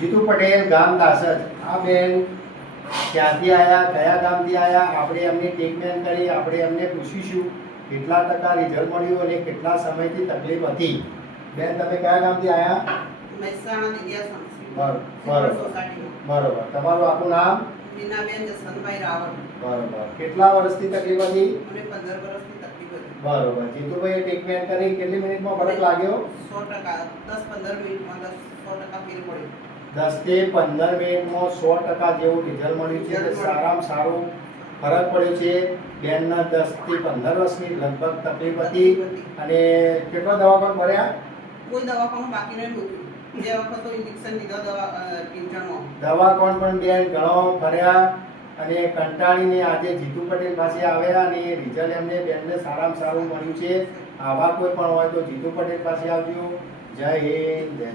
જીતુ પટેલ ગામ દાસજ. આ બેન ક્યાંથી આવ્યા, કયા ગામથી આવ્યા, આપણે એમની ટ્રીટમેન્ટ કરી, આપણે એમને પૂછીશું કેટલા ટકા રિઝલ્ટ મળ્યું અને કેટલા સમયથી તકલીફ હતી. બેન તમે કયા ગામથી આવ્યા? મહેસાણા દિવ્યા બરોબર. બરોબર. તમારું આખું નામ? મીનાબેન જસવંતભાઈ રાવળ. બરોબર. કેટલા વર્ષથી તકલીફ હતી? મને 15 વર્ષની તકલીફ હતી. બરોબર. જીતુભાઈ ટ્રીટમેન્ટ કરી કેટલી મિનિટમાં ફરક લાગ્યો? 100%. 10-15 મિનિટમાં 100% ફેર પડ્યો. 10 થી 15 મિનિટમાં 100% જેવું રિઝલ્ટ મળ્યું છે. સારામાં સારું ફરક પડ્યો છે. બેનના 10 થી 15 વર્ષની લગભગ તકલીફ હતી અને કેટલો દવાખાના ભર્યા? કોઈ દવાખાનું બાકી નહીં મૂક્યું. બે વખત તો ઇન્જેક્શન લીધો કિંચણમાં. દવાખાન પણ બેન ઘણો ફર્યા અને કંટાળીને આજે જીતુ પટેલ પાસે આવ્યા અને રિઝલ્ટ એમને બેનને સારામાં સારું મળ્યું છે. આવા કોઈ પણ હોય તો જીતુ પટેલ પાસે આવજો. જય હિન્દ, જય